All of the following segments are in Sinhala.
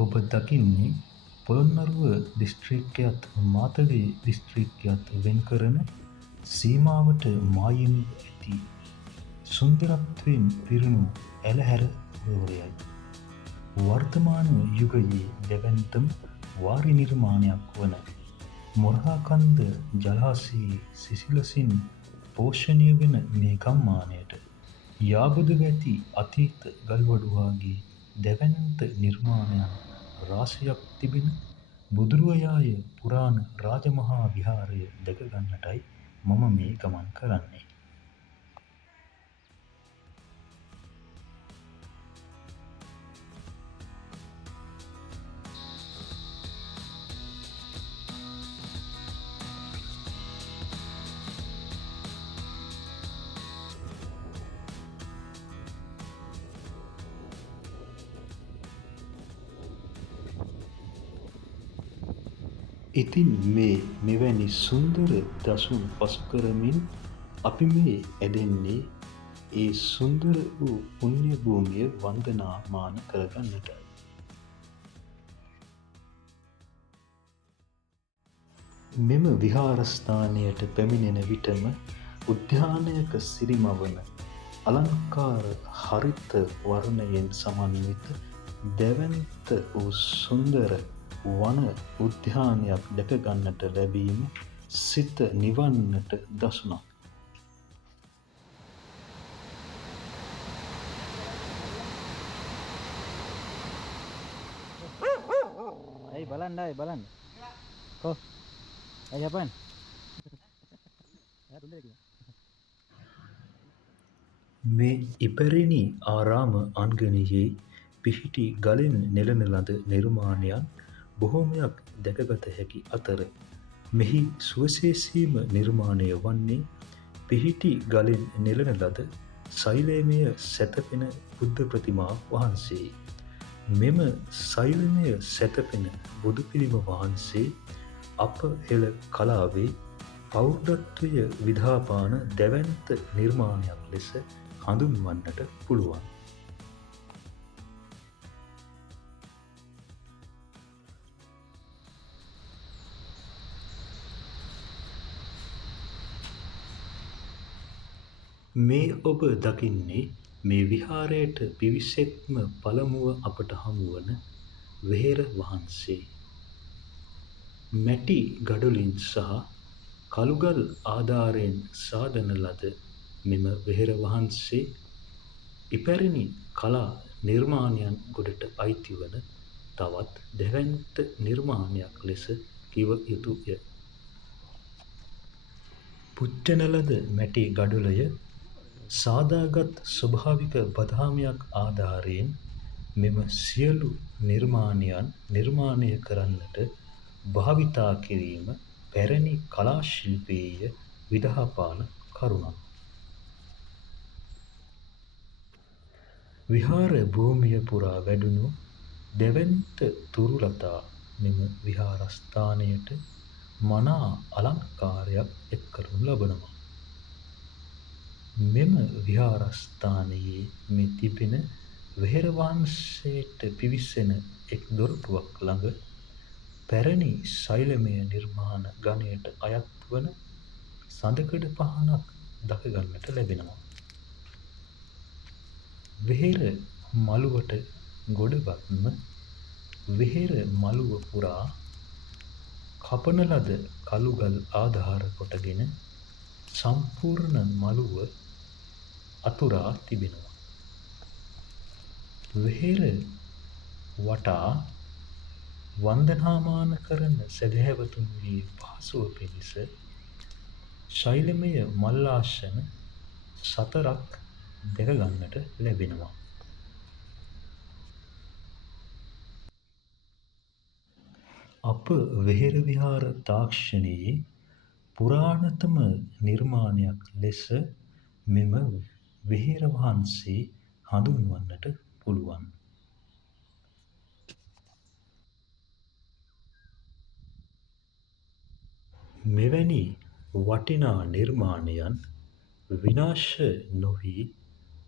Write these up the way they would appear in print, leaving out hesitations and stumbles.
ඔබ දකින්නේ පොළොන්නරුව දිස්ත්‍රික්කයත් මාතලේ දිස්ත්‍රික්කයත් වෙන්කරන සීමාවට මායිම්ව ඇති සුන්දරත්වයෙන් පිරුණු ඇලහැර පුරවරයයි. වර්තමාන යුගයේ දැවැන්තම වාරි නිර්මාණයක් වන මොරහාකන්ද ජලාශයේ සිසිලසින් පෝෂණය වන මේ ගම්මානයට යාබදව ඇති අතීත ගල්වඩුවාගේ දැවැන්ත නිර්මාණයන් රාශියක් තිබෙන බුදුරුවයාය පුරාණ රාජමහා විහාරය දැක ගන්නටයි මම මේ ගමන් කරන්නේ. ඉතින් මෙවැනි සුන්දර දසුන් පසු කරමින් අපි මේ ඇදෙන්නේ ඒ සුන්දර වූ පුණ්‍ය භූමිය වන්දනාමාන කරගන්නටයි. මෙම විහාරස්ථානයට පැමිණෙන විටම උද්‍යානයක සිරිමවන අලංකාර හරිත වර්ණයෙන් සමන්විත දැවැන්ත වූ සුන්දර වන උද්‍යානයක් දැක ගන්නට ලැබීම සිත නිවන්නට දසුනක්. Ay බලන්න. කො. අය අපන්. මේ ඉපැරණි ආරාම අංගනයේ පිහිටි ගලෙන් නෙළන ලද නිර්මාණයන් බොහෝමයක් දැකගත හැකි අතර මෙහි සුවසේසීම නිර්මාණය වන්නේ පිහිටි ගලෙන් නෙළන ලද ශෛලමය සැතපෙන බුද්ධ ප්‍රතිමා වහන්සේ. මෙම ශෛලමය සැතපෙන බුදු පිළිම වහන්සේ අප හෙළ කලාවේ පෞර්ඩත්වය විධාපාන දැවැන්ත නිර්මාණයක් ලෙස හඳුන්වන්නට පුළුවන්. මේ ඔබ දකින්නේ මේ විහාරයට පිවිසෙත්ම පළමුව අපට හමුවන වෙහෙර වහන්සේ. මැටි ගඩොලින් සහ කළුගල් ආධාරයෙන් සාදන ලද මෙම වෙහෙර වහන්සේ ඉපැරණි කලා නිර්මාණයන් ගොඩට අයිති වන තවත් දැවැන්ත නිර්මාණයක් ලෙස කිව යුතුය. පුච්චන ලද මැටි ගඩොලය සාදාගත් ස්වභාවික බදාමයක් ආධාරයෙන් මෙම සියලු නිර්මාණයන් නිර්මාණය කරන්නට භාවිතා කිරීම පැරණි කලා ශිල්පීය විදහාපාන කරුණක්. විහාර භූමිය පුරා වැඩුණු දැවැන්ත තුරුලතා මෙම විහාරස්ථානයට මනා අලංකාරයක් එක් කරනු ලබනවා. මෙම විහාරස්ථානයේ මේ තිබෙන වෙහෙර වහන්සේට පිවිසෙන එක් දොරටුවක් ළඟ පැරණි ශෛලමය නිර්මාණ ගණයට අයත් වන සඳකඩ පහණක් දක ගන්නට ලැබෙනවා. වෙහෙර මළුවට ගොඩවත්ම වෙහෙර මළුව පුරා කපන ලද කළුගල් ආධාර කොටගෙන සම්පූර්ණ මළුව අතුරා තිබෙනවා. වෙහෙර වටා වන්දනාමාන කරන සැදැහැවතුන්ගේ පහසුව පිණිස ශෛලමය මල්ලාසන 4ක් දැක ගන්නට ලැබෙනවා. අප වෙහෙර විහාර තාක්ෂණයේ පුරාණතම නිර්මාණයක් ලෙස මෙම වෙහෙර වහන්සේ හඳුන්වන්නට පුළුවන්. මෙවැනි වටිනා නිර්මාණයන් විනාශ නොවී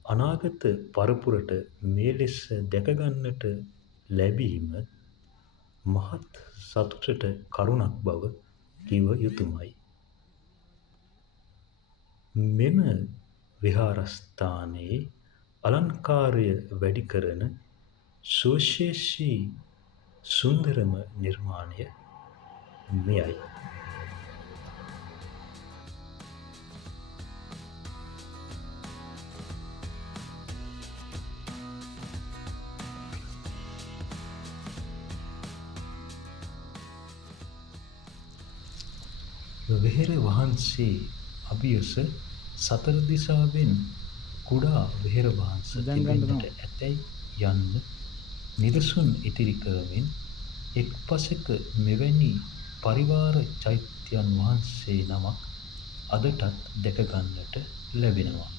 අනාගත පරපුරට මේ ලෙස දැකගන්නට ලැබීම මහත් සතුටට කරුණක් බව කිව යුතුමයි. මෙම විහාරස්ථානයේ අලංකාරය වැඩි කරන සුවිශේෂී සුන්දරම නිර්මාණය මෙයයි. වෙහෙර වහන්සේ අභියස සතර දිසාවෙන් කුඩා වෙහෙර වහන්ස තිබෙන්නට ඇතැයි යන්න නිදසුන් ඉතිරි කරමින් එක් පසෙක මෙවැනි පරිවාර චෛත්‍යයන් වහන්සේ නමක් අදටත් දැකගන්නට ලැබෙනවා.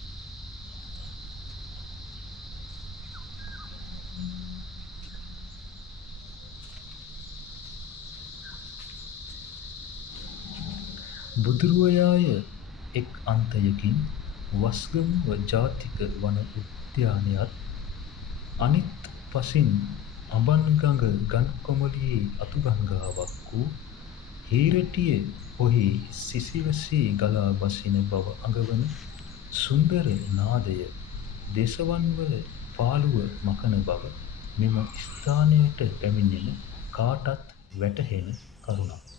බුදුරුවයාය එක් අන්තයකින් වස්ගමුව ජාතික වන උද්‍යානයත් අනිත් පසින් අඹන්ගඟ ගංකොමලියේ අතුගංගාවක් වූ හීරටිය ඔහි සිසිවසී ගලා බසින බව අඟවන සුන්දර නාදය දේශවන්වල පාළුව මකන බව මෙම ස්ථානයට පැමිණෙන කාටත් වැටහෙන කරුණක්.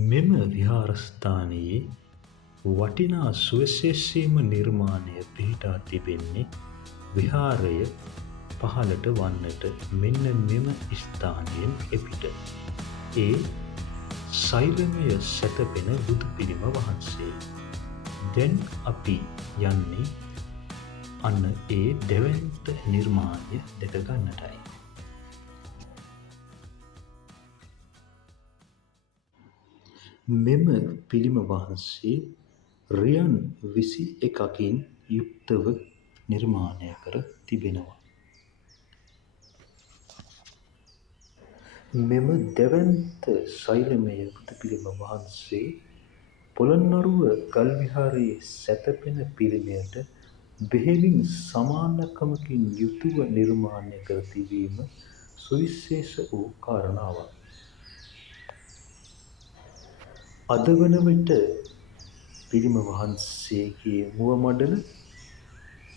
මෙම විහාරස්ථානයේ වටිනා සුවිශේෂීම නිර්මාණය පිහිටා තිබෙන්නේ විහාරය පහළට වන්නට මෙන්න මෙම ස්ථානයෙන් එපිට. ඒ ශෛලමය සැතපෙන බුදු පිළිම වහන්සේ. දැන් අපි යන්නේ අන්න ඒ දෙවැන්ත නිර්මාණය දැක ගන්නටයි. මෙම පිළිම වහන්සේ රියන් 21කින් යුක්තව නිර්මාණය කර තිබෙනවා. මෙම දෙවැන්ත ශෛලමය බුදු පිළිම වහන්සේ පොළොන්නරුව ගල් විහාරයේ සැතපෙන පිළිමයට බෙහෙවින් සමානකමකින් යුතුව නිර්මාණය කර තිබීම සුවිශේෂ වූ කාරණාවක්. අද වන විට පිළිම වහන්සේගේ මුව මඩල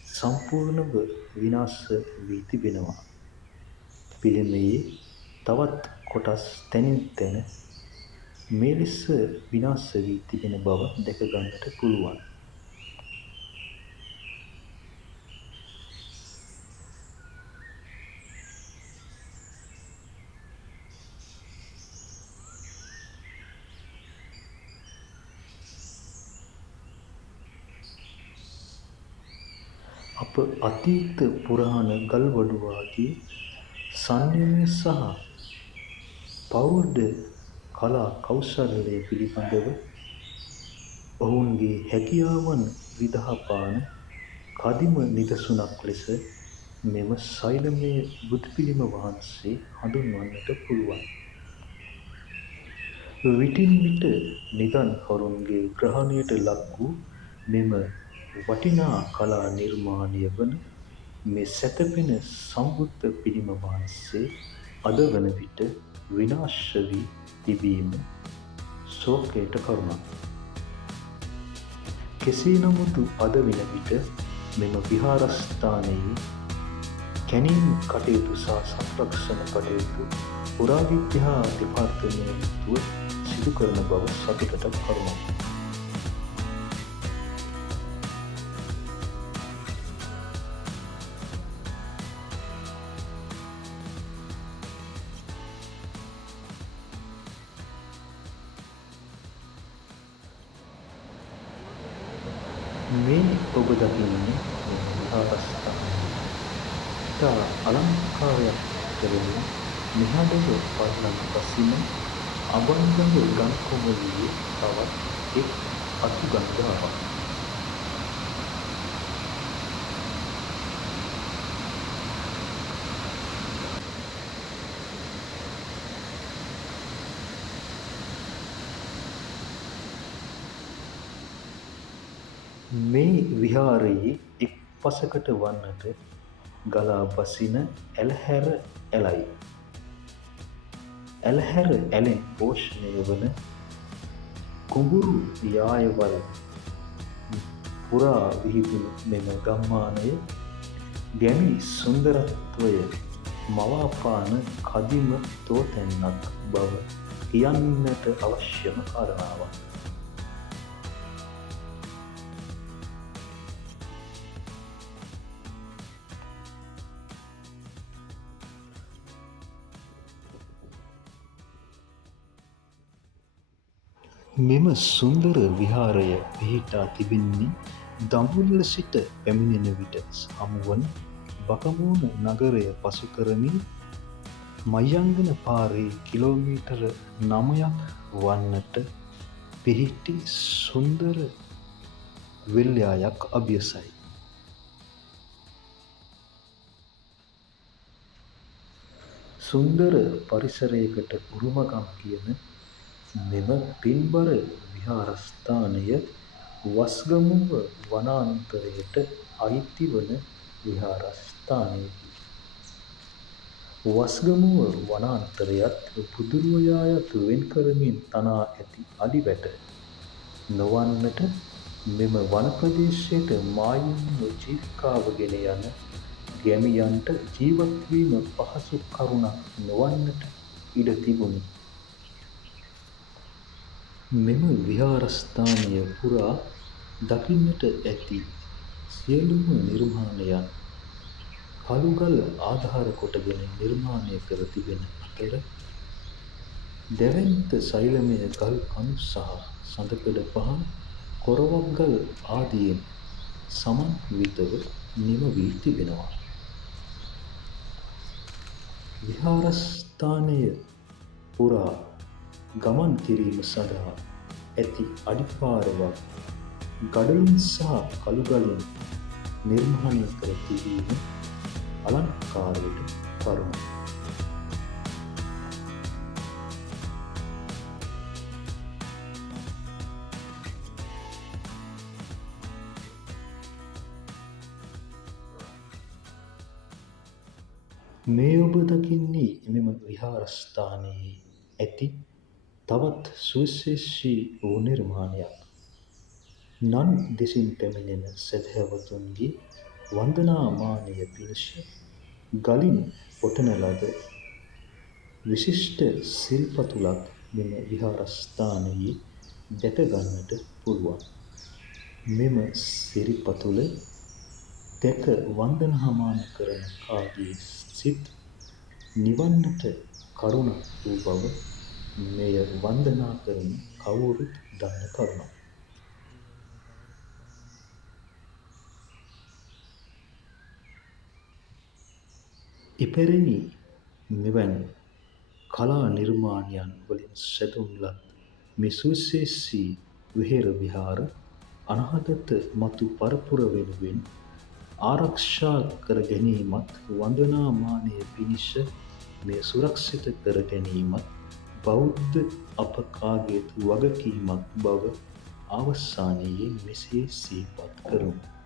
සම්පූර්ණව විනාශ වී තිබෙනවා. පිළිමයේ තවත් කොටස් තැනින් තැන මේ ලෙස විනාශ වී තිබෙන බව දැක ගන්නට පුළුවන්. අප අතීත පුරාණ ගල්වඩුවාගේ සංයමය සහ පෞඩ කලා කෞශල්‍යය පිළිබඳව ඔවුන්ගේ හැකියාවන් විදහාපාන කදිම නිදසුනක් ලෙස මෙම ශෛලමය බුදුපිළිම වහන්සේ හඳුන්වන්නට පුළුවන්. විටින් විට නිධන්කරුන්ගේ ග්‍රහණයට ලක් වූ මෙම වටිනා කලා නිර්මාණය වන මේ සැතපෙන සම්බුද්ධ පිළිම වහන්සේ අද වන විට විනාශ වී තිබීම ශෝකයට කරුණක්. කෙසේ නමුතු අද වන විට මෙම විහාරස්ථානයේ කැණීම් කටයුතු සහ සංරක්ෂණ කටයුතු පුරාවිද්‍යා දෙපාර්තමේන්තුව සිදු කරන බව සතුටට කරුණක්. මේ ඔබ දකින්නේ විහාරස්ථානය. ඉතා අලංකාරයක් කරමින් නිහඬව පර්ණන පසින අඹන්ගඟ ගංකොමලියේ තවත් එක් අතුගංගාවක්. මේ විහාරයේ එක් පසකට වන්නට ගලා බසින ඇලහැර ඇලයි. ඇලහැර ඇලෙන් පෝෂණය වන කුඹුරු යායවල් පුරා විහිදුණු මෙම ගම්මානය ගැමි සුන්දරත්වය මවාපාන කදිම තෝතැන්නක් බව කියන්නට අවශ්‍යම කාරණාවක්. මෙම සුන්දර විහාරය පිහිටා තිබෙන්නේ දඹුල්ල සිට පැමිණෙන විට හමුවන බකමූන නගරය පසු කරමින් මහියංගන පාරේ කිලෝමීටර 9ක් වන්නට පිහිටි සුන්දර වෙල්යායක් අභියසයි. සුන්දර පරිසරයකට උරුමගම් කියන මෙම පින්බර විහාරස්ථානය වස්ගමුව වනාන්තරයට අයිති වන විහාරස්ථානයකි. වස්ගමුව වනාන්තරයත් පුදුරුවයායත් වෙන් කරමින් තනා ඇති අඩිවැට නොවන්නට මෙම වන ප්‍රදේශයට මායිම්ව ජීවිකාව ගෙන යන ගැමියන්ට ජීවත්වීම පහසු කරුණක් නොවන්නට ඉඩ තිබුණි. මෙම විහාරස්ථානය පුරා දකින්නට ඇති සියලුම නිර්මාණයන් කළුගල් ආධාර කොටගෙන නිර්මාණය කර තිබෙන අතර දැවැන්ත ශෛලමය ගල් කණු සහ සඳකඩ පහන් කොරවක් ගල් ආදියෙන් සමන්විතව නිම වී තිබෙනවා. විහාරස්ථානය පුරා ගමන් කිරීම සඳහා ඇති අඩිපාරවල් ගඩොලින් සහ කළුගලින් නිර්මාණය කර තිබීම අලංකාරයට කරුණු. මේ ඔබ දකින්නේ මෙම විහාරස්ථානයේ ඇති තවත් සුවිශේෂී වූ නිර්මාණයක්. නන් දෙසින් පැමිණෙන සැදැහැවතුන්ගේ වන්දනාමානය පිණිස ගලින් කොටන ලද විශිෂ්ට සිල්පතුලක් මෙම විහාරස්ථානයේ දැක ගන්නට පුළුවන්. මෙම සිරිපතුල දැක වන්දනාමාන කරන කාගේ සිත් නිවන්නට කරුණක් වූ බව මෙය වන්දනා කරන කවුරුත් දන්න කරුණක්. ඉපැරණි මෙවැනි කලා නිර්මාණයන් වලින් සැදුම් ලත් මේ සුවිශේෂී වෙහෙර විහාර අනාගත මතු පරපුර වෙනුවෙන් ආරක්ෂා කර ගැනීමත් වන්දනාමානය පිණිස මෙය සුරක්ෂිත කර ගැනීමත් බෞද්ධ අප කාගේත් වගකීමක් බව අවසානයේ මෙසේ සිහිපත් කරමු.